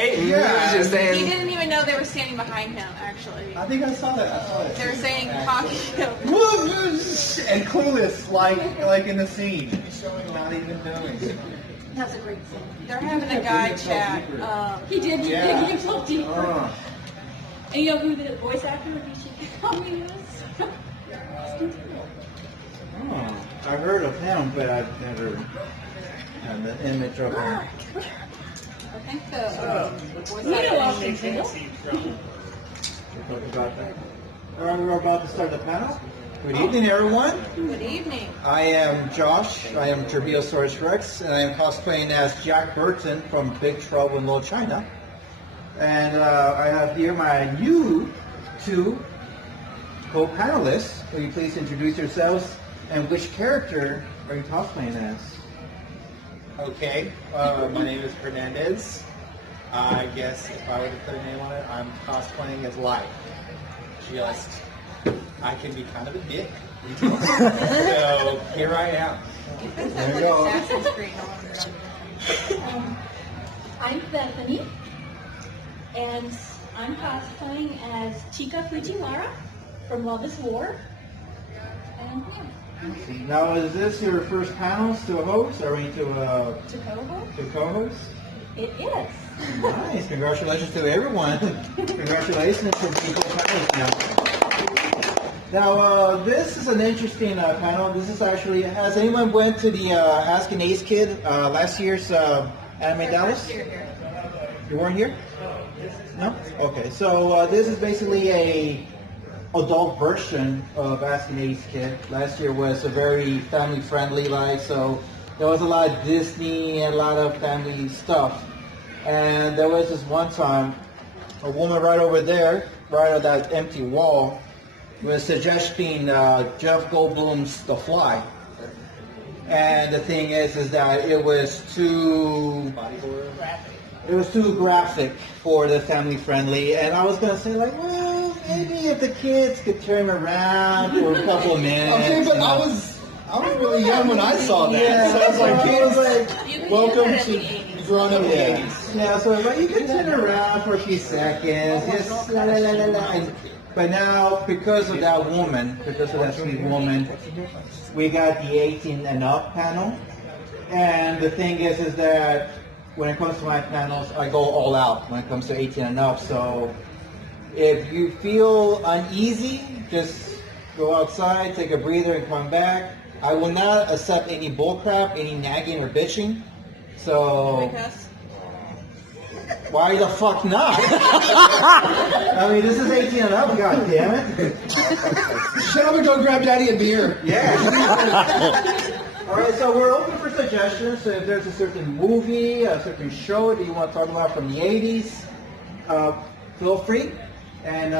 Hey, Yeah. just He saying. didn't even know they were standing behind him, actually. I think I saw that. They were saying coffee. And clueless, like in the scene. Not even knowing. That was a great scene. They're having a guy chat. He did. He Yeah. did himself deeper. Uh, And you know who the voice actor of Ishikawa was? Oh, I heard of him, but I never had the image of him. I think the voice You know actor. Austin Tingle? We'll talk about that. All right, we're about to start the panel. Good evening, everyone. Good evening. I am Josh. I am Turbosaurus Rex, and I am cosplaying as Jack Burton from Big Trouble in Little China. And I have here my new two co-panelists. Will you please introduce yourselves and which character are you cosplaying as? okay, my name is Hernandez. I guess if I were to put a name on it, I'm cosplaying as Light. Just, I can be kind of a dick. So here I am. You guys There have you like go. Assassin's Creed on. I'm Bethany, and I'm cosplaying as Chika Fujiwara from Love is War. And yeah, Now, is this your first panels to host, or to to co-host, co-host? it is. Nice. Congratulations to everyone. Congratulations for being co-panelists now. Now, this is an interesting panel. This is actually, has anyone went to the Ask an Ace Kid last year's Anime Dallas? Here, here. You weren't here? No? Okay. So this is basically a adult version of Ask an Ace Kid. Last year was a very family friendly so there was a lot of Disney and a lot of family stuff. And there was this one time, a woman right over there, right on that empty wall, was suggesting Jeff Goldblum's The Fly. And the thing is that it was too Body horror. it was too graphic for the family friendly, and I was gonna say like, well, maybe if the kids could turn around for a couple of minutes. Okay, but you I know. was really young when I saw that. Yeah, So I was like, I was kids, like, You can welcome do that in the to 80s. growing up in the yeah, 80s. yeah. So like, you can turn around for a few seconds, just la la la la la. But now, because of that woman, because of that sweet woman, we got the 18 and up panel. And the thing is that when it comes to my panels, I go all out when it comes to 18 and up. So if you feel uneasy, just go outside, take a breather, and come back. I will not accept any bullcrap, any nagging or bitching. So Because why the fuck not? I mean, this is 18 and up, god damn it. Shut up and go grab daddy a beer. Yeah. All right, so we're open for suggestions. So if there's a certain movie, a certain show that you want to talk about from the 80s, feel free. And,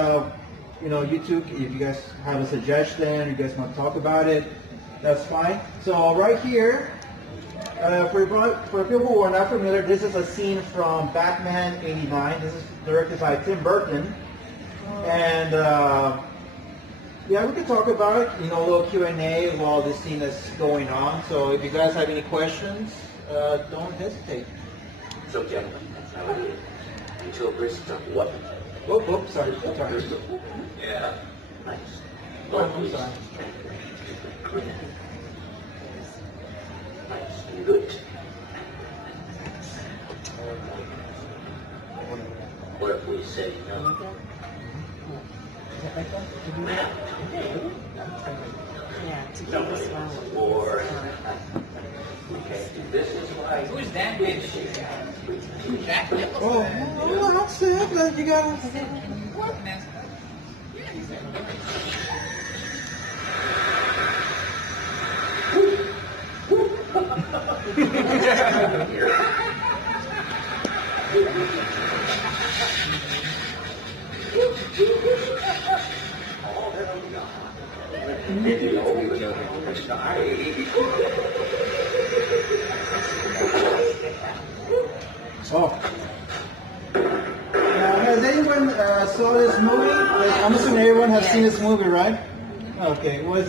you two, if you guys have a suggestion, you guys want to talk about it, that's fine. So right here, for people who are not familiar, this is a scene from Batman '89. This is directed by Tim Burton. And, yeah, we can talk about it, a little Q&A while this scene is going on. So if you guys have any questions, don't hesitate. So, gentlemen, into a brisk what? Whoop, sorry. Yeah. Nice. Oh, I'm sorry. Nice and good. What if we say no? Nobody wants a war. We can't do this is why. Who's that bitch? Jack Nicholson. Oh, that's it. Like, you gotta... Oh. Now, has anyone saw this movie? I'm assuming everyone has seen this movie, right? Okay. Was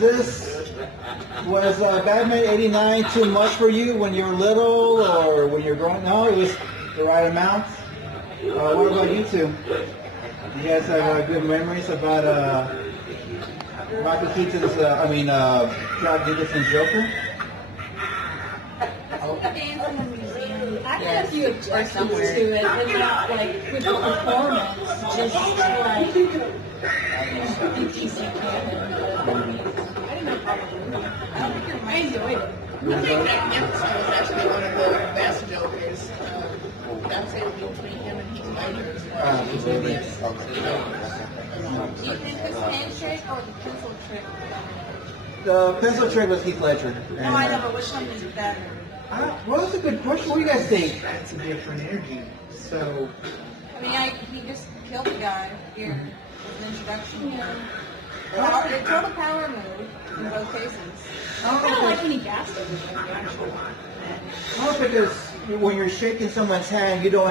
Batman '89 too much for you when you were little, or when you're growing? No, it was the right amount. What about you two? You guys have good memories about Michael Keaton's, Jack Nicholson's Joker? Dance in the museum. I had a few objections to it, but not like with the performance, just like DC canon. I didn't know probably. I don't think you're I enjoyed it. I think Jack Nicholson was actually one of the best Jokers. I'd say between him and Heath Ledger as well. Do you think this handshake or the pencil trick? The pencil trick was Heath Ledger. No, I know, but which one is better? Well, that's a good question. What do you guys think? That's a different energy. So, I mean, he just killed the guy here with an introduction. It's total power move in both cases. I kind of like when he gassed everything, actually. Well, because when you're shaking someone's hand, you're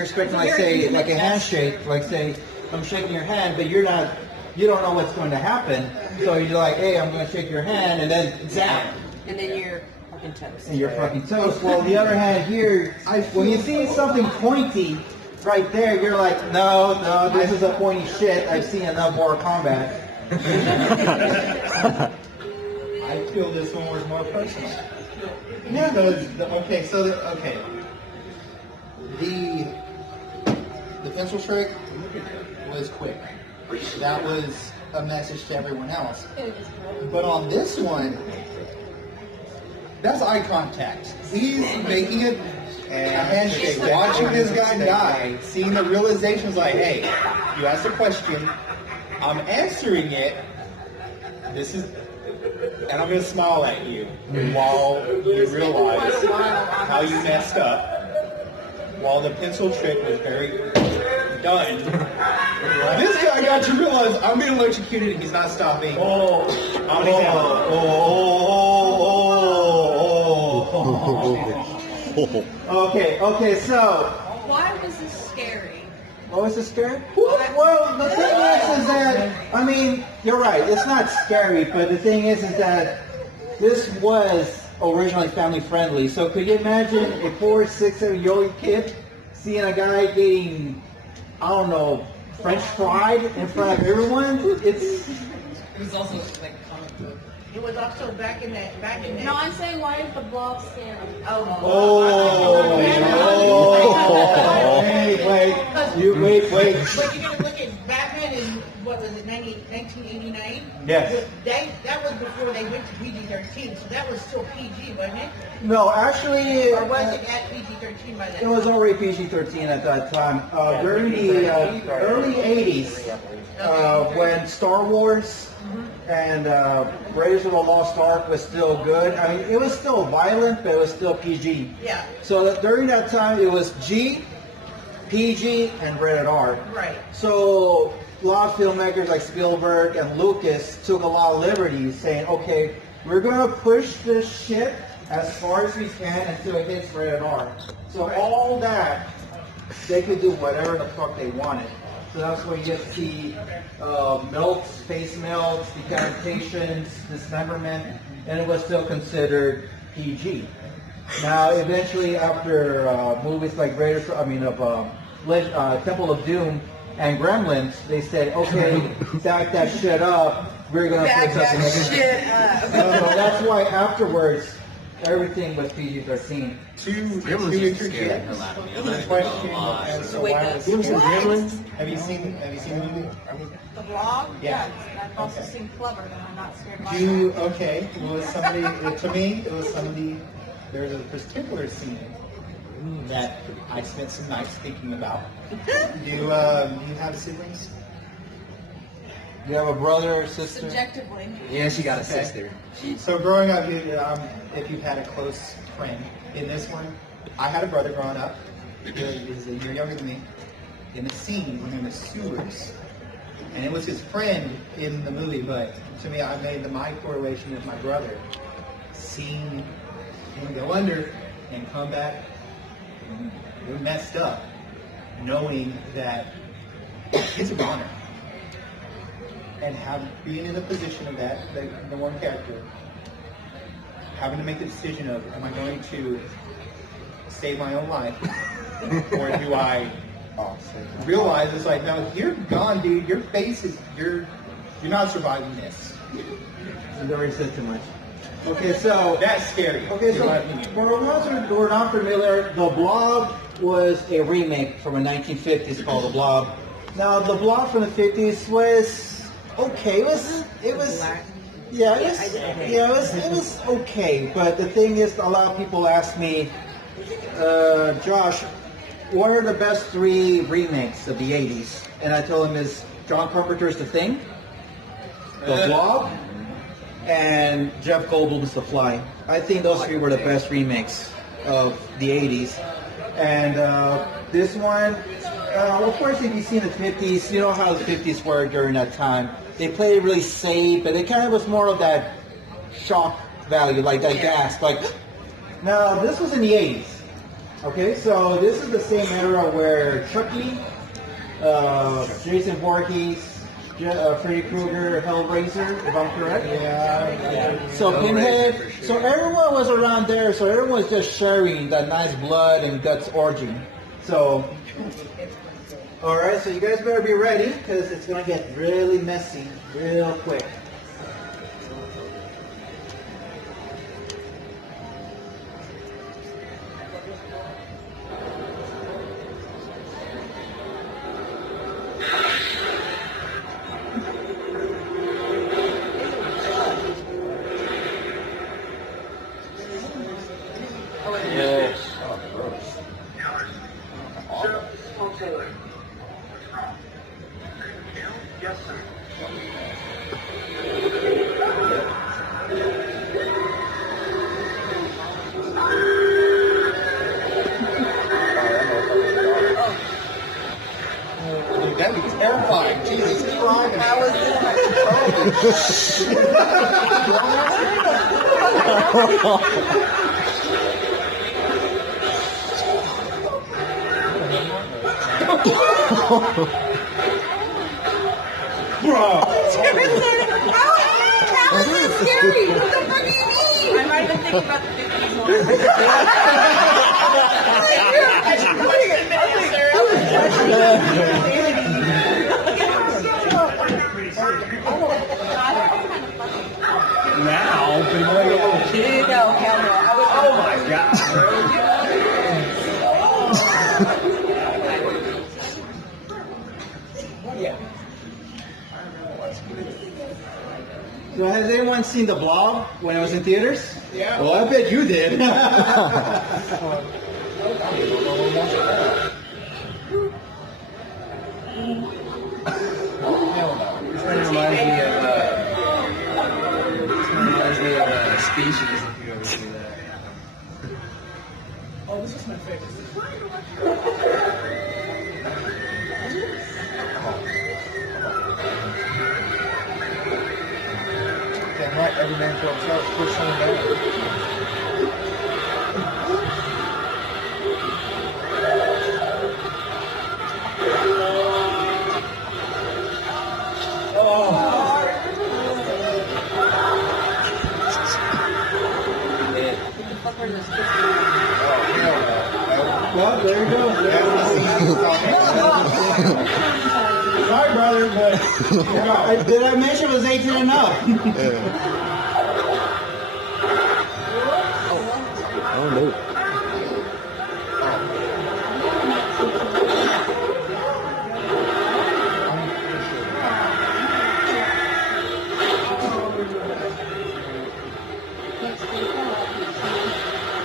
expecting, like, say, like a handshake. Like, say, I'm shaking your hand, but you don't know what's going to happen. So you're like, hey, I'm going to shake your hand, and then zap. And then you're fucking toast. And you're fucking toast. Well, the other hand here, when you see something pointy right there, you're like, no, this is a pointy shit. I've seen enough Mortal Kombat. I feel this one was more personal. Yeah. Because the pencil trick was quick. That was a message to everyone else. But on this one, that's eye contact. He's making a handshake, watching this guy die, seeing the realizations like, hey, you asked a question, I'm answering it. And I'm going to smile at you while you realize how you messed up. While the pencil trick was very done. This guy got to realize I'm being electrocuted and he's not stopping. Okay, so Why was this scary? what was the scary? Well, the thing is that, I mean, you're right, it's not scary, but the thing is that this was originally family friendly. So could you imagine a poor 6-7-year-old kid seeing a guy getting, I don't know, French fried in front of everyone? It's It was also like a comic book. It was also back in that. No, I'm saying why is the blob scary? wait. But you're gonna look at Batman in what was it, 1989? Yes. That was before they went to PG-13, so that was still PG, wasn't it? No, actually, Or was it at PG-13 by that it was already PG-13 at that time. During the early 80s, when Star Wars and Raiders of the Lost Ark was still good. I mean, it was still violent, but it was still PG. Yeah. So during that time, it was G, PG, and rated R. Right. So a lot of filmmakers like Spielberg and Lucas took a lot of liberties saying, okay, we're going to push this shit as far as we can until it hits rated R. So all that, they could do whatever the fuck they wanted. So that's where you get to see melts, face melts, decapitations, dismemberment, and it was still considered PG. Now, eventually, after movies like Temple of Doom and Gremlins, they said, okay, back that shit up, we're going to put something in. So that's why afterwards, everything was PG-13. To your kid, the question as to why it was Have you seen the movie? The vlog? Yeah. I've also seen Flubber, and I'm not scared by There's a particular scene that I spent some nights thinking about. Do you have siblings? You have a brother or sister? Subjectively. Yeah, she got a sister. So growing up, if you've had a close friend in this one, I had a brother growing up. He's a year younger than me. In the scene, we're in the sewers, and it was his friend in the movie. But to me, I made my correlation with my brother, seeing him go under and come back, we're messed up, knowing that it's a goner. And being in the position of the one character, having to make the decision of, am I going to save my own life, or do I realize it's like, no, you're gone, dude. Your face is, you're not surviving this. Don't say too much. Okay, so That's scary. Okay, in so my opinion. for the ones who are not familiar, The Blob was a remake from the 1950s called The Blob. Now, The Blob from the 50s was okay. It was yeah, it was okay. But the thing is, a lot of people ask me, Josh, what are the best 3 remakes of the 80s? And I tell them is John Carpenter's The Thing, The Blob, and Jeff Goldblum's The Fly. I think those 3 were the best remakes of the 80s. And this one, of course, if you've seen the 50s, you know how the 50s were during that time. They played it really safe, but it kind of was more of that shock value, like that gas. Like, now, this was in the 80s. Okay, so this is the same era where Chucky, Jason Voorhees, Freddy Krueger, Hellraiser, if I'm correct. Yeah. So Pinhead. So everyone was around there. So everyone was just sharing that nice blood and guts orgy. So, all right. So you guys better be ready because it's gonna get really messy real quick. That'd be terrifying. Jesus Christ. How was How is that scary? What the fuck do you mean? I might have been thinking about the 50s one. Now, but when you're a little kid, No, hell no. I was, oh my god. So has anyone seen The Blob when it was in theaters? Yeah. Well, I bet you did. This kind of reminds me of Species, if you ever see that. Oh, this is my favorite. Damn right, every man for himself. Push someone down. Well, there you go. Sorry, brother, but did I mention it was 18 and up? Oh no.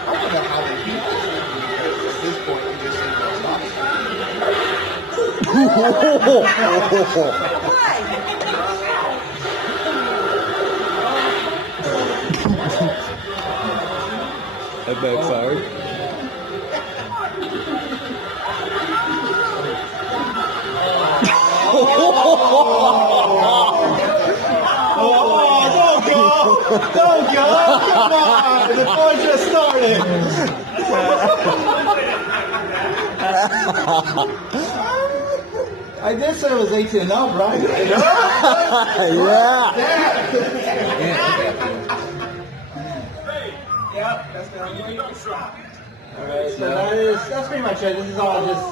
I don't know how they beat this thing because at this point you just think they'll stop. That backfired. Oh, don't go! Don't go! Come on! The fun just started! I did say it was 18 and up, right? Yeah. Yep, that's what I'm going to stop. Alright, so that's pretty much it. This is all just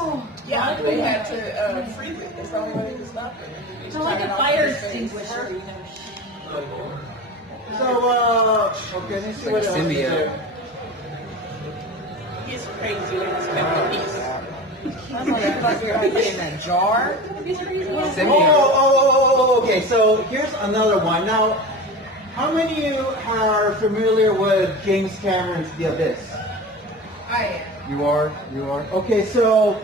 Yeah, they had to freeze it. That's the only way they could stop it. It's like a fire extinguisher, you know. so okay, let me see what else is symbiote. there. He's crazy with his memories. That's why you thought you were going to get in that jar. Okay, so here's another one. Now, how many of you are familiar with James Cameron's The Abyss? I You are? Okay, so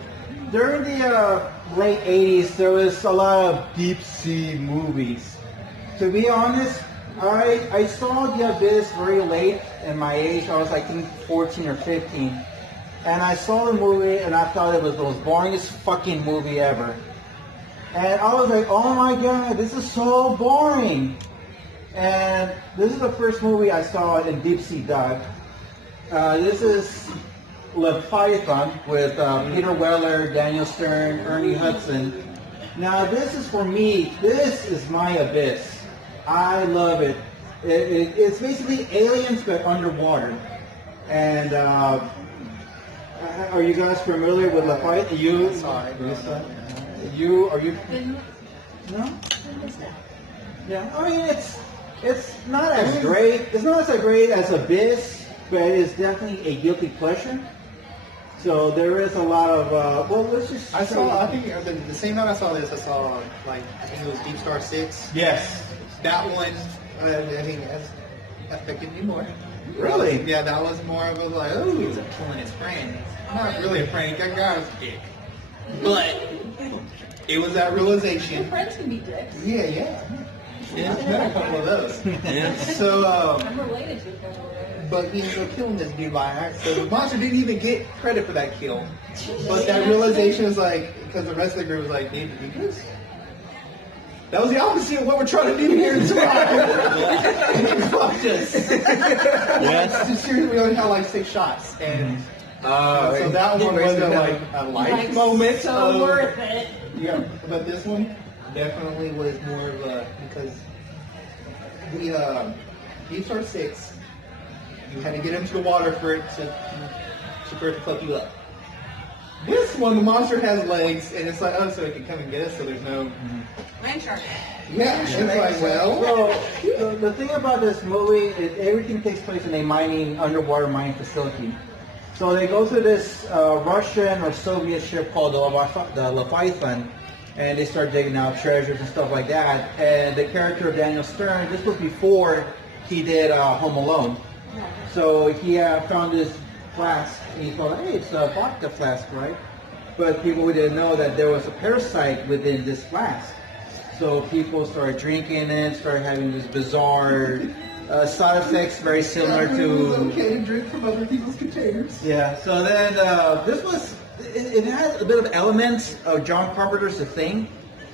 during the late 80s, there was a lot of deep sea movies. To be honest, I saw The Abyss very late in my age. I was like 14 or 15. And I saw the movie and I thought it was the most boringest fucking movie ever. And I was like, oh my god, this is so boring. And this is the first movie I saw in deep sea dive. This is Leviathan with Peter Weller, Daniel Stern, Ernie Hudson. Now this is for me, this is my abyss. I love it. It's basically aliens but underwater. And are you guys familiar with Leviathan? You? Sorry. Are you? No? Yeah. I mean, it's not as great. It's not as great as Abyss, but it's definitely a guilty pleasure. So there is a lot of well, let's just. I think the same night I saw this, I saw like I think it was Deep Star 6. Yes. That one, I think has affected me more. Really? Yeah, that was more of a like, oh, he's killing his friend. Not really a friend. That guy was a dick. But it was that realization. Friends can be dicks. Yeah. I've met a couple of those. Yeah. So, I'm related to a couple of them. but he ended up killing this dude by accident. So the monster didn't even get credit for that kill. But that realization is like, because the rest of the group was like, hey, did you do this? That was the opposite of what we're trying to do here in Survive. And he fucked us. Yes. Seriously, we only had like 6 shots. And so that one Raise was it like down. a life moment. So of- worth it. Yeah, but this one definitely was more of a, because the Deep Star 6, you had to get into the water for it to fuck you up. This one, the monster has legs, and it's like, oh, so it can come and get us, so there's no... Land shark. Yeah, it's like, well... So the thing about this movie is everything takes place in a underwater mining facility. So they go to this Russian or Soviet ship called the Leviathan, and they start digging out treasures and stuff like that. And the character of Daniel Stern, this was before he did Home Alone. So he found this flask, and he thought, hey, it's a vodka flask, right? But people didn't know that there was a parasite within this flask. So people started drinking it, started having this bizarre side effects, very similar It was to... okay to drink from other people's containers. Yeah, so then this was, it had a bit of elements of John Carpenter's The Thing,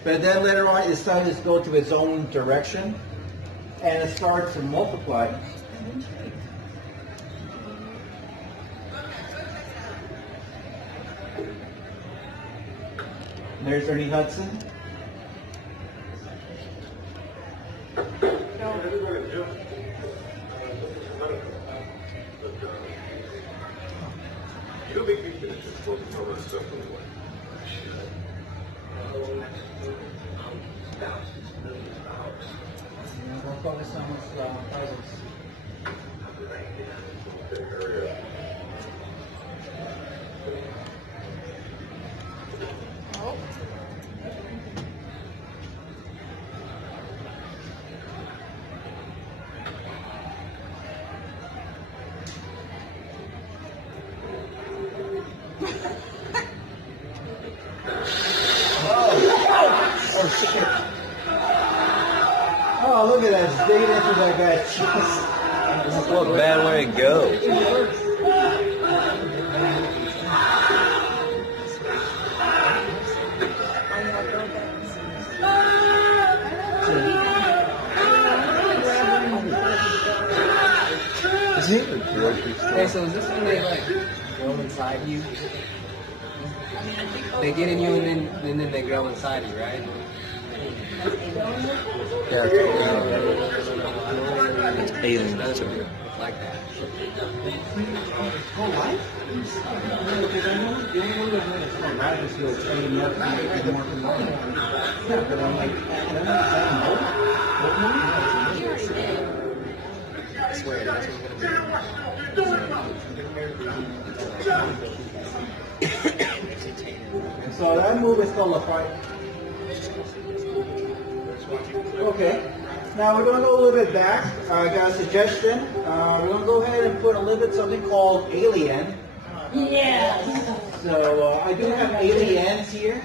but then later on it decided to go to its own direction, and it started to multiply. There's Ernie Hudson. Yeah, we'll focus on his puzzles. Oh, look at that. It's digging into that guy's chest. That's what bad way to go. Hey, so is this when they like go inside you? They get in you and then they go inside you, right? Yeah, it's aliens too. like that. Oh, life? Because I know the only one that went is from Bakersfield, trading up and more from money. Yeah, but I'm like, am I saying no? You already did. I swear, that's what's And so that movie is called La Fight. Okay. Now we're going to go a little bit back. I got a suggestion. We're going to go ahead and put a little bit something called Alien. Yes. So I do have aliens here.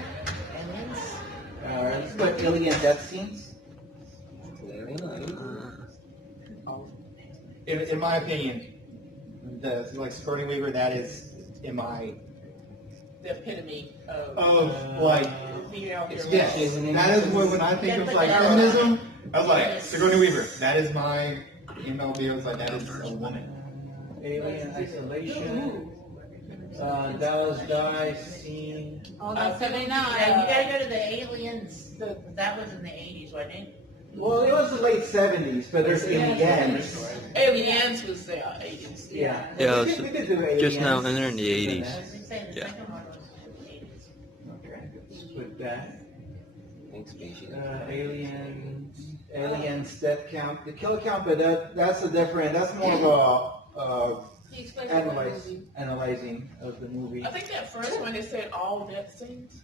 Let's put alien death scenes. in my opinion, the like Sigourney Weaver, that is in my The epitome of like female it's hero. yes, that is what when I think of like feminism, I was like Sigourney Weaver. That is my email videos. Like that is a woman. Alien Isolation. Dallas Die Scene. Oh, that's 79. Yeah, you gotta go to the aliens. That was in the 80s, wasn't it? Well, it was the late 70s, but there's aliens. Aliens was the 80s. Yeah. Yeah, we could do aliens. just now, and they're in the 80s. They say the Yeah. second one was in the 80s. Okay, let's put that. Thanks, species. Aliens death count. The kill count, but that's a different. That's more of He explains a it in the movie. analyzing of the movie. I think that first one they said all death scenes.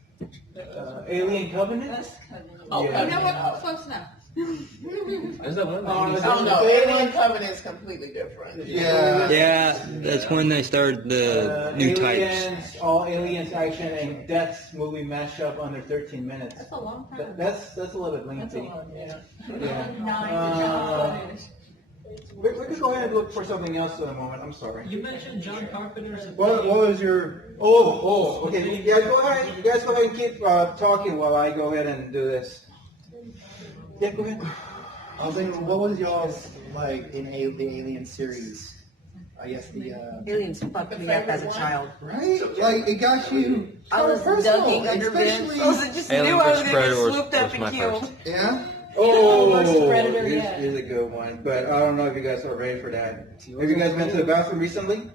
Alien Covenant. That's Covenant. Oh, Yeah. You know what? Close enough. Is that one? Oh no, Alien Covenant is completely different. Yeah. Yeah, that's when they started the new types. Aliens, all aliens action and deaths movie mashup under 13 minutes. That's a long time. That's a little bit That's a lengthy. lot, yeah. Yeah. We could go ahead and look for something else in a moment. I'm sorry. You mentioned John Carpenter's. What was your? Okay. You guys go ahead. You guys go ahead and keep talking while I go ahead and do this. Yeah, go ahead. I was thinking, what was y'all's like in the Alien series? I guess the Aliens fucked me up as a child. right, like it got you. I was personal, ducking under vents. especially- I just Alien knew I was vs. going to get Predator swooped up was my and killed. first. Yeah. Oh, Predator yet. here's a good one, but I don't know if you guys are ready for that. Have you guys been to the bathroom recently?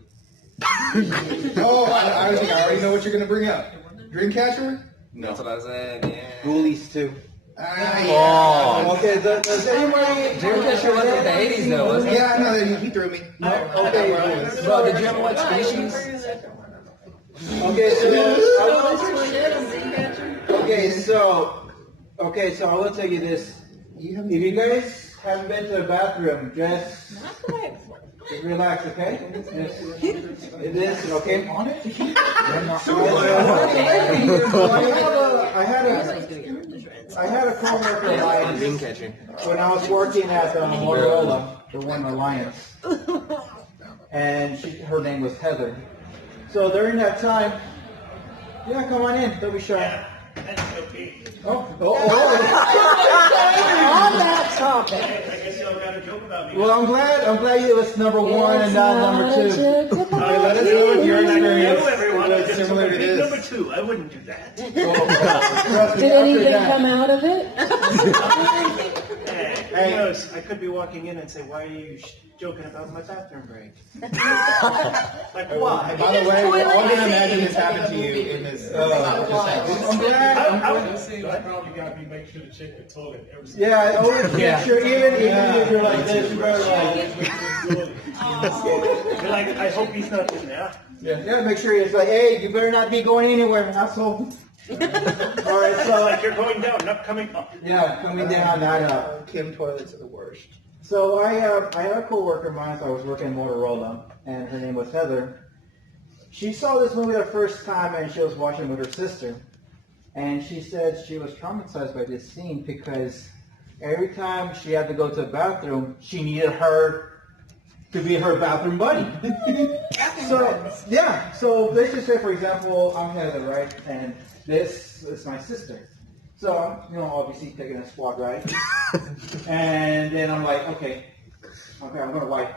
Oh, I was like, I already know what you're gonna bring up. Dreamcatcher? That's what I said, yeah. Ghoulies too. Oh. Okay, does anybody? Dreamcatcher wasn't in the 80s though, was it? Yeah, I know that he threw me. Okay. Well, did you ever watch Species? Okay, so I will tell you this. If you guys haven't been to the bathroom, just relax, okay? It is okay. I had a coworker of mine Dreamcatcher. when I was working at Motorola, the one Alliance, and her name was Heather. So during that time, yeah, come on in, don't be shy. Oh. On that topic. I guess y'all got a joke about me. Well, I'm glad it was number one and not number two. Let us know what your experience Hello, everyone. was similar to this. Number two, I wouldn't do that. Did anything come out of it? Hey, who knows? I could be walking in and say, "Why are you joking about my bathroom break?" Like, why? By the way, all I imagine this happened to you in this. I'm glad. That probably got me make sure to check the toilet every single Yeah, I always make sure, even if you're like this, bro, like, You're like, I hope he's not in there. yeah, make sure it's like, hey, you better not be going anywhere, asshole. All right, So so like you're going down, not coming up. yeah, coming down, not up. Kim toilets are the worst. So I had a coworker of mine. So I was working at Motorola, and her name was Heather. She saw this movie the first time, and she was watching it with her sister. And she said she was traumatized by this scene because every time she had to go to the bathroom, she needed her to be her bathroom buddy. So yeah, so let's just say, for example, I'm Heather, right, and this is my sister. So I'm, obviously taking a squad ride, and then I'm like, okay, I'm gonna wipe.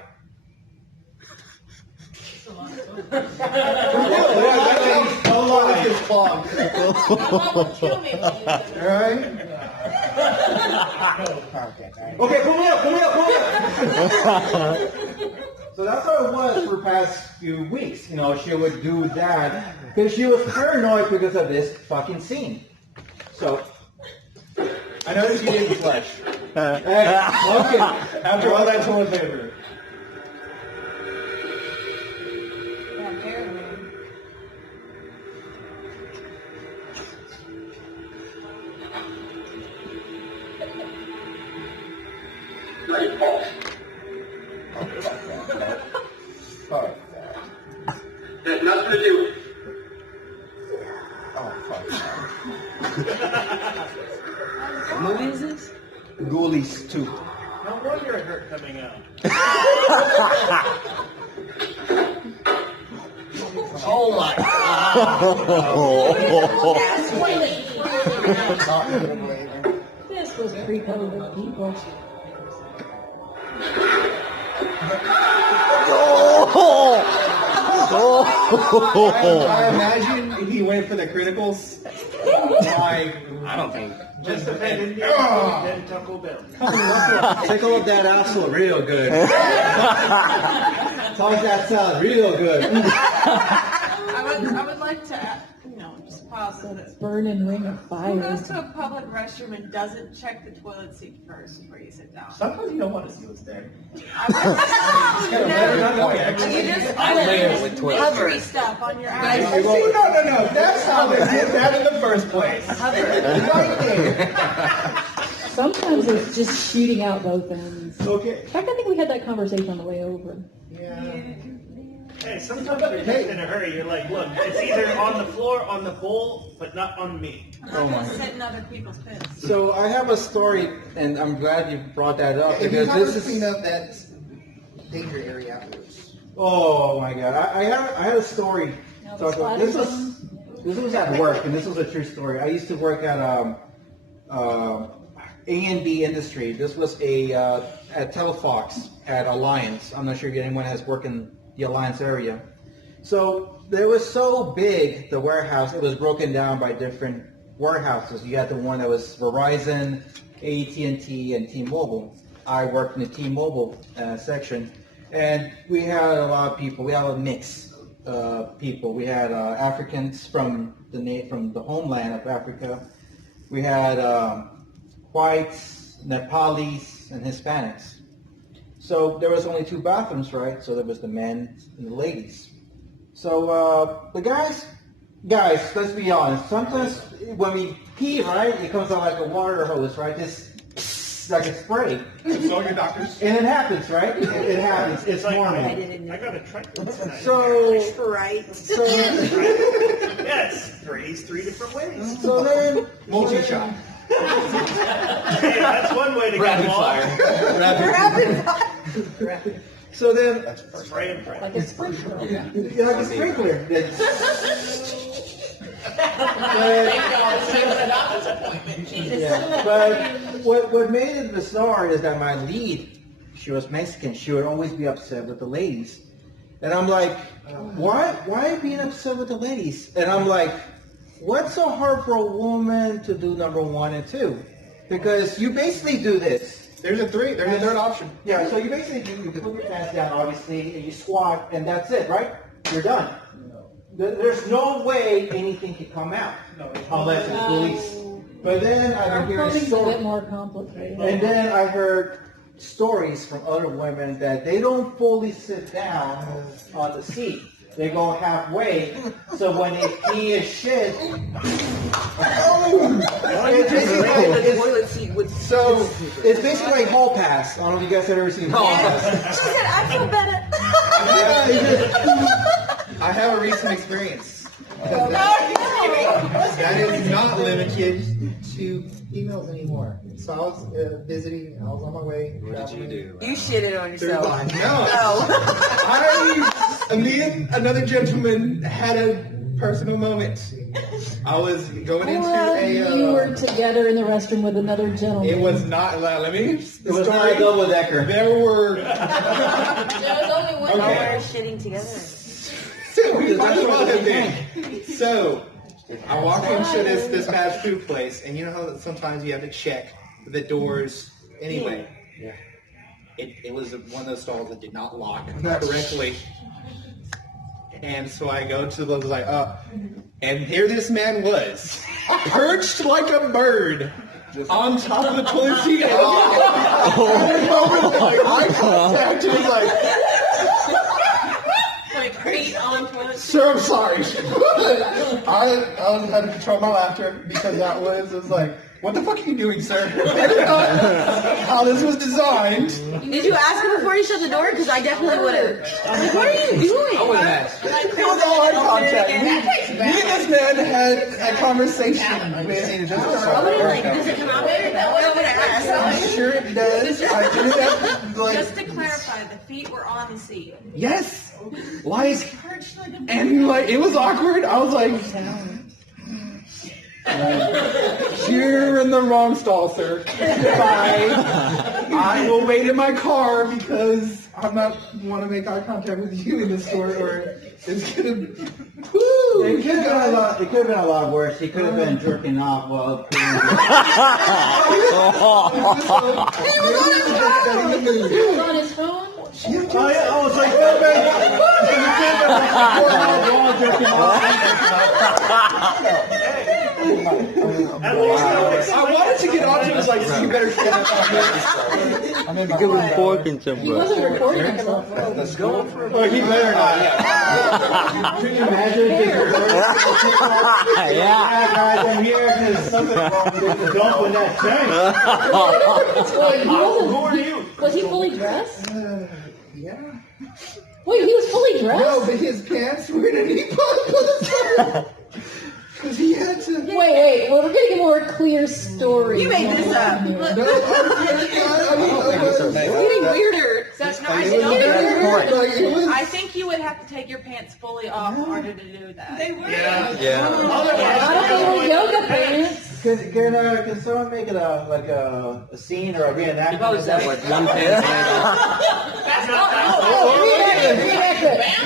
How long is this clogged? Alright? Okay, pull me up. So that's how it was for the past few weeks. You know, she would do that because she was paranoid because of this fucking scene. So, I noticed you didn't flush. okay. After all that toilet paper. Yeah, apparently. Fuck. There's nothing to do. Oh, fuck. What movie is this? Ghoulies 2. No wonder it hurt coming out. Oh my This was pre-COVID people. I imagine if he went for the criticals. Like, I don't think. Just the pen in then Taco Bell. Tickle up that asshole real good. Talk that sound real good. I would like to, just pause this. Burning ring of Who fire. goes to a public restroom and doesn't check the toilet seat first before you sit down? sometimes you don't want to see what's there. I live with toilet Mystery paper. stuff on your See, eyes. no. That's how they did that in the first place. Right there. Sometimes it's just shooting out both ends. Okay. In fact, I think we had that conversation on the way over. Hey, sometimes you're just in a hurry. You're like, look, it's either on the floor, on the bowl, but not on me. Oh my Sit in other people's pits. So I have a story, and I'm glad you brought that up If you because haven't this clean is. up that danger area afterwards. Oh my god! I had a story. Now Talk about, the this was at work, and this was a true story. I used to work at A&B Industry. This was at Telefox at Alliance. I'm not sure if anyone has worked in the Alliance area. So it was so big, the warehouse, it was broken down by different warehouses. You had the one that was Verizon, AT&T, and T-Mobile. I worked in the T-Mobile section, and we had a lot of people. We had a mix of people. We had Africans from the homeland of Africa. We had whites, Nepalis, and Hispanics. So there was only 2 bathrooms, right? So there was the men and the ladies. So the guys, let's be honest. Sometimes when we pee, right, it comes out like a water hose, right? Just like a spray. So your doctors. And it happens, right? It happens. It's like, normal. I got a trifle tonight. So, Right. so, Yes, three's 3 different ways. so then, Multi-shot. Hey, that's one way to Rapid get fire. so then, Spray and pray. Like a sprinkler. like a sprinkler. Yeah, but what made it bizarre is that my lead, she was Mexican. She would always be upset with the ladies, and I'm like, why being upset with the ladies? And I'm like, what's so hard for a woman to do number 1 and 2? Because you basically do this. There's a third option. Yeah, so you basically you put your pants down, obviously, and you squat, and that's it, right? You're done. There's no way anything can come out unless it's released. But then I Our hear plumbing's a bit stories, more complicated. and then I heard stories from other women that they don't fully sit down on the seat. They go halfway, so when they pee and shit, Toilet seat with so it's basically like hall pass. I don't know if you guys have ever seen hall pass. She said, I feel better. Yeah, it's just- I have a recent experience. That is not limited to females anymore. So I was visiting. I was on my way. What did you do? You shitted on Through yourself. line. No. Me and another gentleman had a personal moment. I was going into You a. were together in the restroom with another gentleman. It was not. Let me. It was not a double decker. There were. There was only one. Y'all Okay. were shitting together. So we might as well have been. So I walk into this fast food place, and you know how sometimes you have to check the doors anyway. Yeah. it was one of those stalls that did not lock correctly. And so I go to the like, and here this man was, perched like a bird on top of the toilet seat. And eye contact. It was Like great on toilet. sir, I'm sorry. I had to control my laughter because it was like, what the fuck are you doing, sir? That's not how this was designed. Did you ask him before you shut the door? Because I definitely would have. Like, what are you doing? I wouldn't ask. It was all eye contact. Me and this man had a conversation. I would have like, does it come out better? That would have asked. I'm sure it does. I did that, like, Just to clarify, the feet were on the seat. yes, like, and like it was awkward. I was like, you're in the wrong stall, sir. Bye. I will wait in my car because I'm not want to make eye contact with you in the store, or it's gonna. Woo, It could have been a lot worse. He could have been jerking off while on his phone? Oh, yeah. Oh, it's like I wanted to get onto it. Was like, you better get on this. Give him pork and some He wasn't recording himself. Let's go for it. Oh, he better not. Can you imagine if Yeah. guys, I'm here because something wrong with the dump in that tank. Wait, he Who are wasn't. you? Was he fully dressed? Yeah. Wait, he was fully No, dressed? but his pants, where did he put them? Because he had to. Wait, well, we're getting a more clear story. You made this up. No, It's getting weirder. So, no, I think you would have to take your pants fully off in order to do that. They were. Yeah. I don't think we're yoga pants. Can someone make it a scene or a reenactment? You probably said like one pants.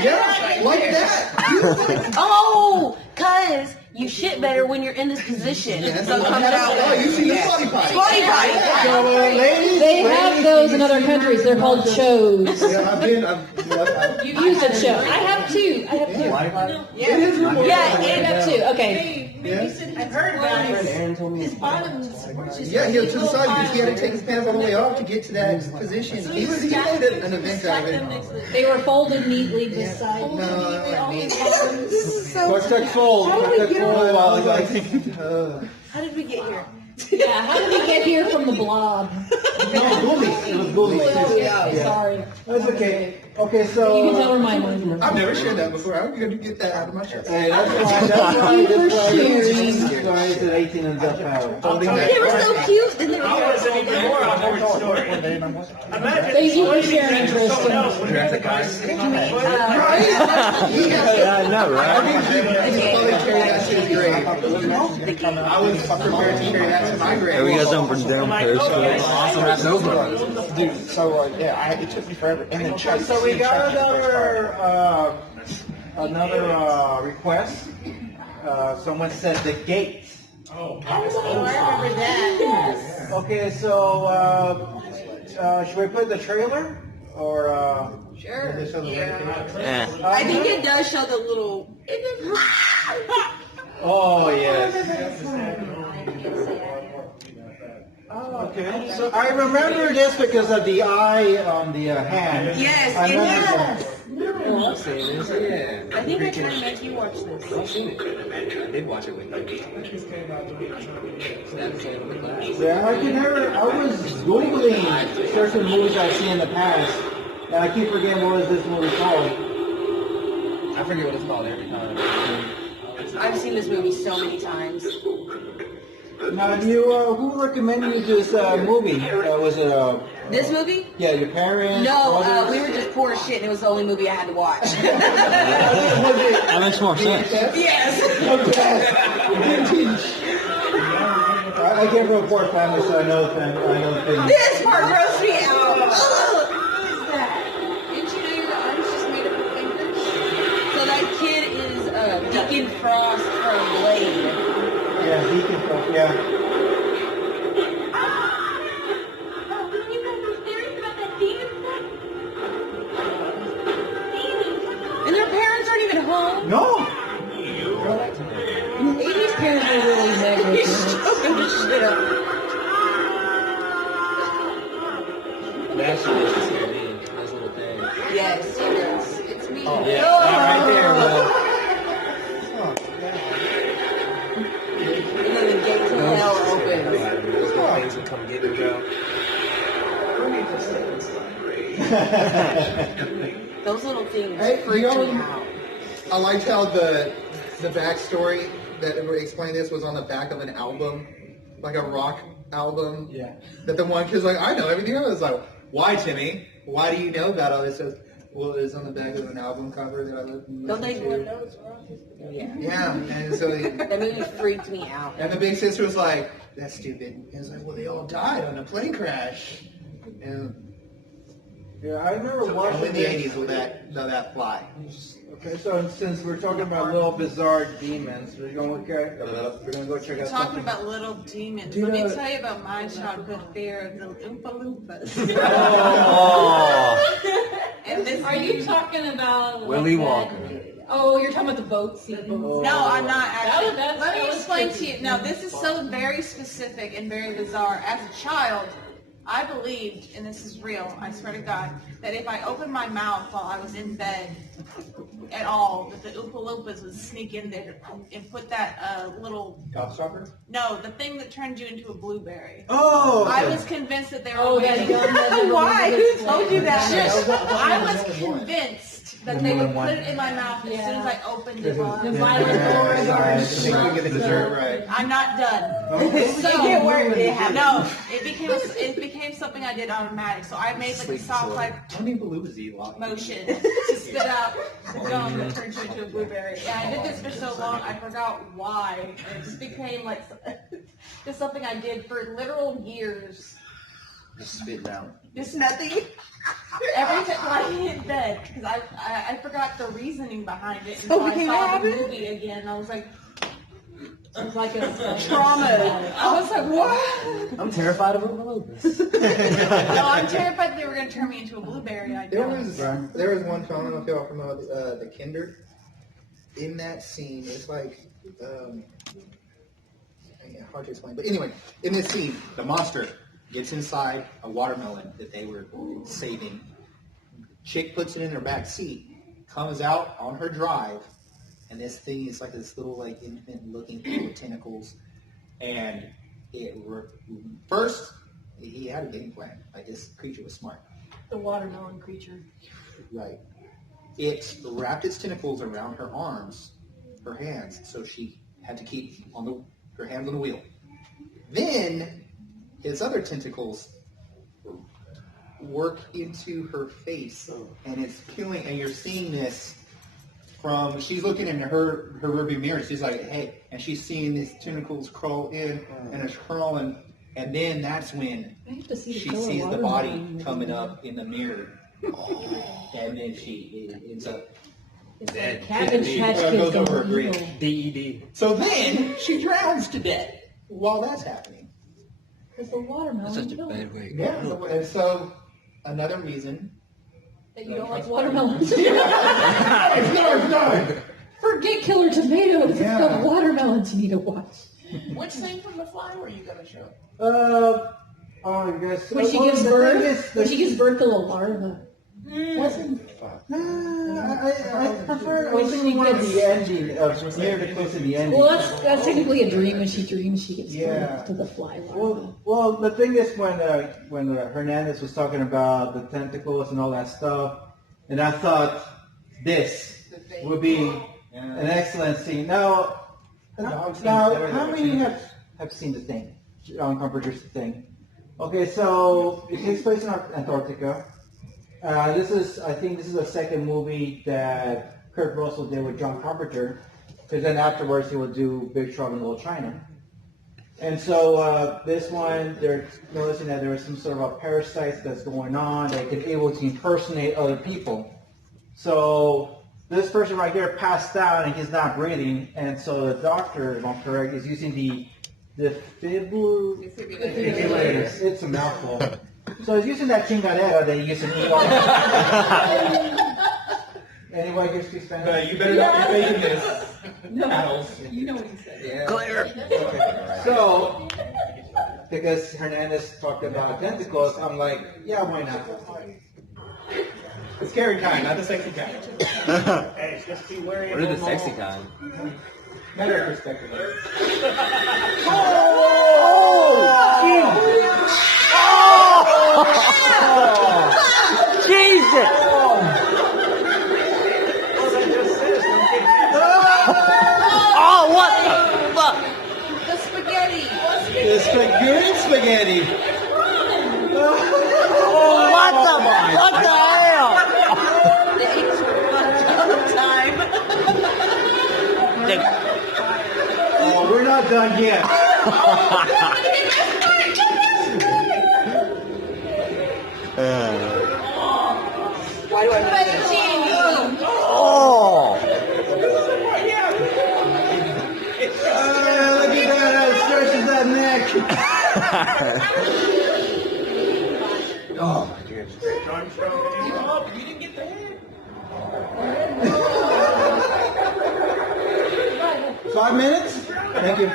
Yeah, like that. Oh, cause you shit better when you're in this position. So it comes out. Oh, you see your body potty. Body potty. So, ladies, They have those in other countries. They're called shows. Yeah, I've You said show. I have two. It is remote. Yeah, I have two. Okay. I've heard about it. His bottoms were just. Yeah, he was to the side because he had to take his pants all the way off to get to that position. He made an event out of it. They were folded neatly beside. This is so. What's that fold? How did we get How did we get here? Yeah, how did we get here from the blob? It was bullies. Oh, yeah, sorry. That's okay. Okay, so. You can tell where mine was. I've never shared that before. I'm going to get that out of my chest. Hey, that's why that's why it's at 18 and up power. They were so cute. Then they I was even more on board story. Imagine Thank you for sharing, explaining to someone Kristen. else when you're the guy sitting on the toilet. Yeah, I know, right? I was prepared to carry that to my grave. Hey, we got something for them first. Dude, so it took me forever. And then Chuck. So we got another request. Someone said the gate. Oh, I remember that. Okay, so should we put the trailer or? Sure. Yeah. I think it does show the little. Oh yes. Oh, okay. So I remember this because of the eye on the hand. Yes, I it remember was. Yeah. I think I tried to make you watch this. I've seen it. I did watch it with you. Yeah, I was Googling certain movies I've seen in the past, and I keep forgetting what is this movie called. I forget what it's called every time. I've seen this movie so many times. Now, who recommended you this movie? Was it This movie? yeah, your parents? No, brothers? we were just poor as shit, and it was the only movie I had to watch. That makes more sense. Yes. I came from a poor family, so I know things. This part grossed me out. Ugh. What is that? Didn't you know your arms just made up of fingers? So that kid is Deacon Frost from Blade. Yeah, Deacon Frost, yeah. You guys were serious about that demon That shit used to scare me. Those little things. Yes. It's me. Oh, yeah. Right there, bro. And then the gates of hell open. Those little things would come get me, bro. Those little things Hey, freak you me know- out. I liked how the backstory that explained this was on the back of an album, like a rock album. Yeah. That the one kid's like, I know everything. I was like, why, Timmy? Why do you know about all this? Says, well, it's on the back of an album cover that I listened Don't they to. Yeah. Yeah, and so That movie freaked me out. and the big sister was like, that's stupid. And it's like, well, they all died on a plane crash. And Yeah, I remember only watching in the this. 80s will that fly. Okay, so since we're talking about little bizarre demons, we're gonna go check out Talking something. about little demons. Do you Let me know- tell you about my childhood fear of the Oompa Loompas. And this Are you talking about like Willy that- Wonka. Oh, you're talking about the boat scene. No, I'm not actually. That Let me was explain to creepy. you. Now, this is so very specific and very bizarre. As a child, I believed, and this is real, I swear to God, that if I opened my mouth while I was in bed at all, that the Oompa Loompas would sneak in there and put that little, Gobstopper? no, the thing that turned you into a blueberry. Oh, okay. I was convinced that they were Oh, that waiting. gum that never Why? leaves Who its told you that? Yeah, that was I only was one. convinced that The they more would than one. put it in my mouth as soon as I opened it. while I The was violent in bed. horrors They couldn't get the dessert right. I'm not done. So, get where it happened. No, it became something I did automatic. So I made like a soft like How many balloons eat lot? motion to spit out the gum that turned you into a blueberry. And I did this for so long I forgot why. And it just became like just something I did for literal years. Just spit it out. Just nothing. Every time I hit bed, because I forgot the reasoning behind it. So Until I became a saw the habit? movie again. I was like, It was like a trauma. I was like, what? I'm terrified of Oompa Loompas. No, I'm terrified they were going to turn me into a blueberry. I There don't. was one film, I don't know if y'all remember the Kinder. In that scene, it's like, hard to explain. But anyway, in this scene, the monster gets inside a watermelon that they were saving. Chick puts it in her back seat, comes out on her drive, and this thing is like this little like infant looking thing with tentacles. And first, he had a game plan. Like this creature was smart. the watermelon creature. Right. It wrapped its tentacles around her arms, her hands, so she had to keep her hands on the wheel. Then his other tentacles work into her face, and it's killing. And you're seeing this from she's looking in her rearview mirror. She's like, "Hey," and she's seeing these tentacles crawl in, and it's crawling. And then that's when I have to see the she color sees the watermelon. body coming up in the mirror. And then she ends up It's Dead. like Cabbage Patch Goes Kids over a going bridge. evil. DED. So then she drowns to death while that's happening. Because the watermelon That's such a killed bad her. way. Yeah. And so another reason. That you don't like watermelons. It's not. Forget Killer Tomatoes. Yeah. It's the watermelons you need to watch. Which scene from The Fly were you going to show? I guess. When she gives birth, when she gives birth to the larva. I prefer When she one of gets- the ending of near the close to the ending. Well, that's technically a dream. When she dreams, she gives Yeah. birth to the fly larva. Well, the thing is when Hernandez was talking about the tentacles and all that stuff, and I thought this would be an excellent scene. Now, how many have seen the thing? John Carpenter's The Thing. Okay, so it takes place in Antarctica. I think this is the second movie that Kurt Russell did with John Carpenter, because then afterwards he would do Big Trouble in Little China. And so this one, they're noticing that there was some sort of a parasite that's going on. They can able to impersonate other people. So this person right here passed out and he's not breathing. And so the doctor, if I'm correct, is using the defibrillators. It's a mouthful. So he's using that chingadera they use in ER. Anybody here speak Spanish? You better not be faking this. No, you know what he said. Clear. So because Hernandez talked about tentacles, I'm like, yeah, why not? The scary kind, not the sexy kind. Hey, just be wary of What are the them sexy all. kind? Better perspective. Jesus! Oh, what the fuck? The spaghetti. It's good spaghetti. What the hell? The eggs were fucked all the time. Oh, we're not done yet. Why do I miss this? Oh! Look at that, it stretches that neck. Oh, dear. You didn't get the head. 5 minutes? Thank you.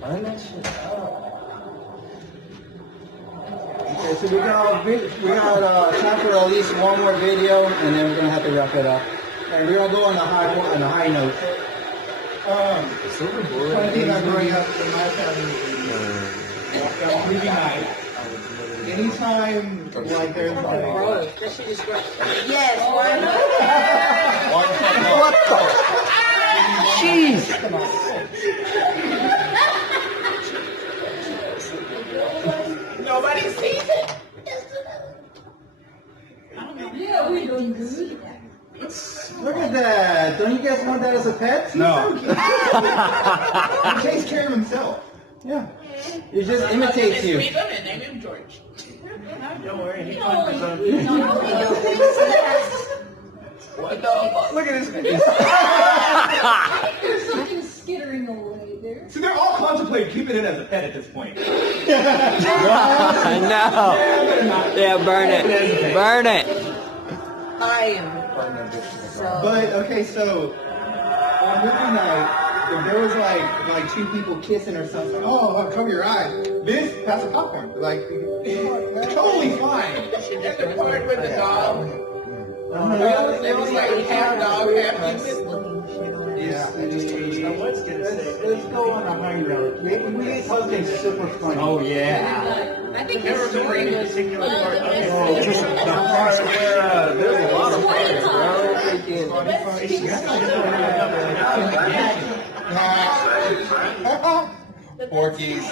Burn that shit up. Okay, so we got time for at least one more video, and then we're gonna have to wrap it up. And we're gonna go on a high note. Silver One bullet. thing I'm growing up in my family is movie night. Anytime like there's like That shit is gross. Yes, why not? What the? Jeez! Nobody sees it. Yeah, we doing good. Look at that! Don't you guys want that as a pet? no. He takes care of himself. Yeah. It just imitates you. Feed him and name him George. Don't worry, he finds his own. What the fuck? Look at his face. There's something skittering away there. So they're all contemplating keeping it as a pet at this point. No! Yeah, burn it. Burn it. I am so. But okay, so on movie night, if there was like two people kissing or something, oh, cover your eyes. This pass the popcorn, like totally fine. And the part with the dog. It was like half dog, half human. Yeah, I just I was gonna say. Let's go on a high note. We need something super funny. oh yeah. I think Never it's been story. any particular part of it. There's a lot of fires, bro. Porkies.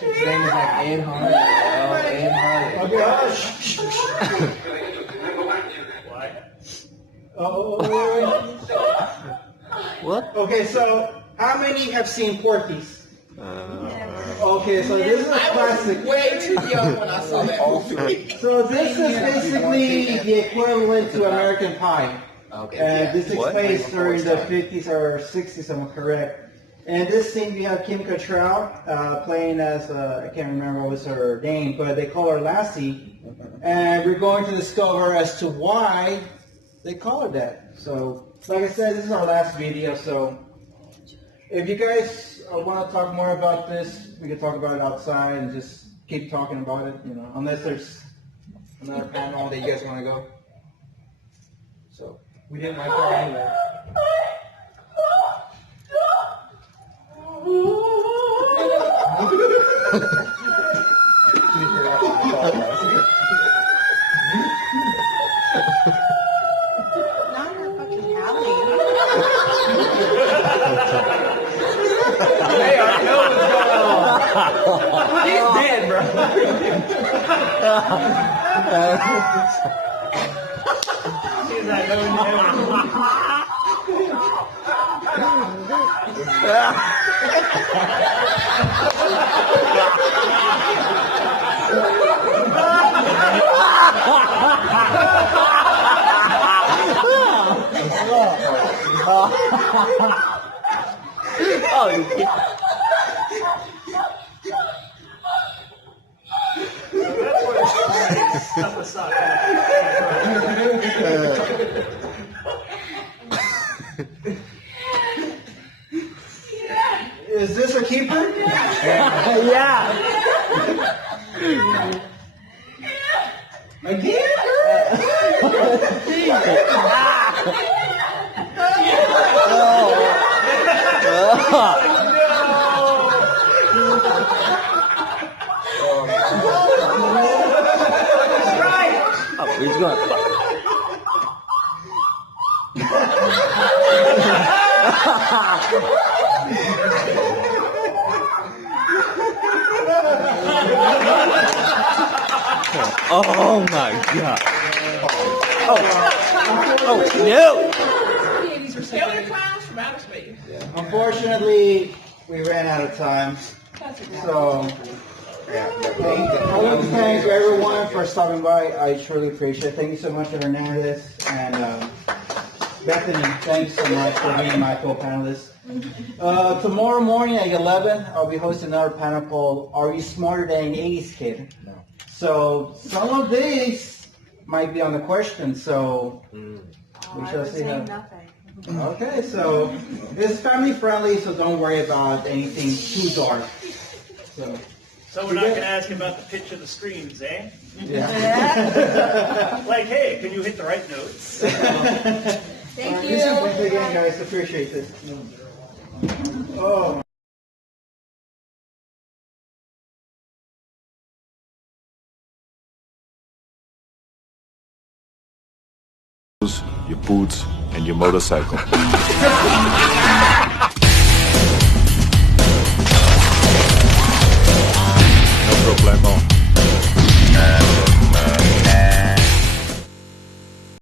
His name is like Ed Hart. Ed Hart. What? Okay, so how many have seen Porky's? Okay, so this is a classic. Way too young when I saw that movie. So this is basically the equivalent to American Pie. Okay. And this takes What? place during the 50s or 60s, if I'm correct. And this scene we have Kim Cattrall playing as, I can't remember what was her name, but they call her Lassie. And we're going to discover as to why they call her that. So, like I said, this is our last video, so if you guys want to talk more about this, we can talk about it outside and just keep talking about it, you know, unless there's another panel that you guys want to go. So, We didn't like her anyway. Not in a fucking alley. Hey, I know what's going on. He's dead, bro. She's like, no, no. That's where stuff aside. Oh, he's gone. Oh my god. Oh no. Killer clowns from outer space. Unfortunately, we ran out of time. So, I want to thank everyone for stopping by. I truly appreciate it. Thank you so much, Hernandez. And Bethany, thanks so much for being my co-panelist. Tomorrow morning at 11, I'll be hosting another panel called Are You Smarter Than an 80s Kid? No. So, some of these might be on the question, so we shall see how. Nothing. Okay, so it's family friendly, so don't worry about anything too dark. So we're not going to ask about the pitch of the screens, eh? Yeah. Like, hey, can you hit the right notes? Thank you. Thanks again, guys. Appreciate it. Oh. Your boots, and your motorcycle.